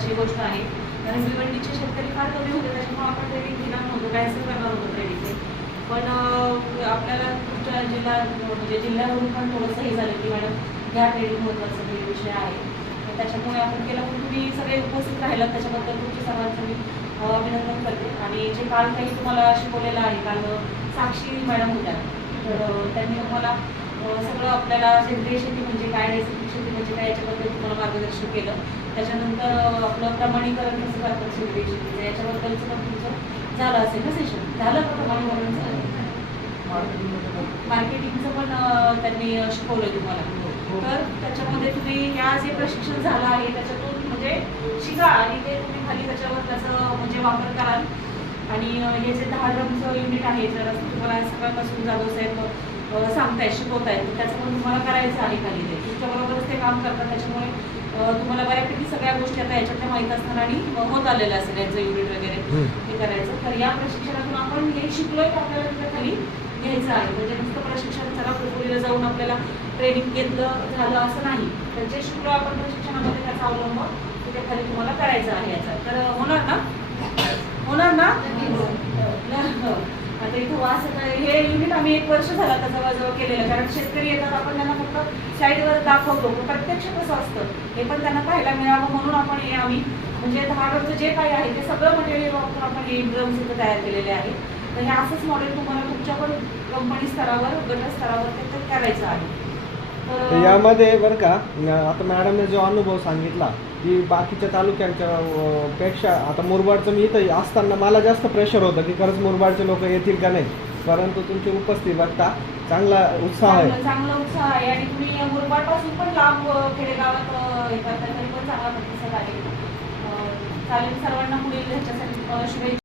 महत्त्वाची गोष्ट आहे. कारण भिवंडीचे शेतकरी फार कमी होते त्याच्यामुळे आपण ट्रेडिंग घेणार नव्हतो. कॅन्सल करणार होतो ट्रेडिंगचे पण आपल्याला तुमच्या जिल्हा म्हणजे जिल्ह्यावरून पण थोडंसं हे झालं की मॅडम घ्या ट्रेडिंग महत्त्वाचा विषय आहे. तर त्याच्यामुळे आपण केलं. पण तुम्ही सगळे उपस्थित राहिलात त्याच्याबद्दल तुमचे सर्वांचं मी अभिनंदन करते. आणि जे काल काही तुम्हाला शिकवलेलं आहे काल साक्षी मॅडम होत्या. तर त्यांनी तुम्हाला सगळं आपल्याला सेंद्रिय शेती म्हणजे काय रेसिपी म्हणजे काय याच्याबद्दल तुम्हाला मार्गदर्शन केलं. त्याच्यानंतर आपलं प्रमाणीकरण कसं करतात सेंद्रिय शेतीचं याच्याबद्दलचं पण तुमचं झालं असेल ना सेशन झालं का प्रमाणीकरण मार्केटिंगचं पण त्यांनी शिकवलं तुम्हाला. तर त्याच्यामध्ये तुम्ही या जे प्रशिक्षण झालं आहे त्याच्यातून म्हणजे शिका आणि ते तुम्ही खाली त्याच्यावर त्याचं म्हणजे वापर कराल. आणि हे जे दहा ड्रमचं युनिट आहे जर तुम्हाला सकाळपासून जाधव साहेब सांगतायत शिकवतायत तर त्याचं पण तुम्हाला करायचं आहे खाली ते. तुमच्याबरोबरच ते काम करतात. त्याच्यामुळे तुम्हाला बऱ्यापैकी सगळ्या गोष्टी आता याच्यातल्या माहीत असणार आणि होत आलेल्या असं त्यांचं युनिट वगैरे. हे करायचं. तर या प्रशिक्षणातून आपण हे शिकलोय आपल्याला तिथे खाली घ्यायचं आहे? म्हणजे नुसतं प्रशिक्षण चला पुरपुरीला जाऊन आपल्याला ट्रेनिंग घेतलं झालं असं नाही. तर जे शिकलो आपण प्रशिक्षणामध्ये त्याचा अवलंब तिथे खाली तुम्हाला करायचा आहे याचा. तर होणार ना होणार ना हो. आता इथं वास हे युनिट आम्ही एक वर्ष झालं आता जवळजवळ केलेलं कारण शेतकरी येतात आपण त्यांना फक्त साईडवर दाखवतो. पण प्रत्यक्ष कसं असतं? हे पण त्यांना पाहायला मिळावं म्हणून आपण हे आम्ही म्हणजे दहा जे काही आहे ते सगळं मटेरियल वापरून आपण हे ड्रम्स इथं तयार केलेले आहे तर हे असंच मॉडेल तुम्हाला तुमच्या पण कंपनी स्तरावर गट स्तरावर ते ते करायचं आहे. तर यामध्ये बरं का आता मॅडमने जो अनुभव सांगितला की बाकीच्या तालुक्यांच्या पेक्षा आता मुरबाडचं मी इथं असताना मला जास्त प्रेशर होतं की खरंच मुरबाडचे लोक येतील का नाही. परंतु तुमची उपस्थिती बघता चांगला उत्साह आहे. चांगला उत्साह आहे. आणि तुम्ही मुरबाडपासून पण लांब खेडेगावात हे करता तरी पण चांगला प्रतिसाद आहे. चालेल सर्वांना पुढील ह्याच्यासाठी शुभेच्छा.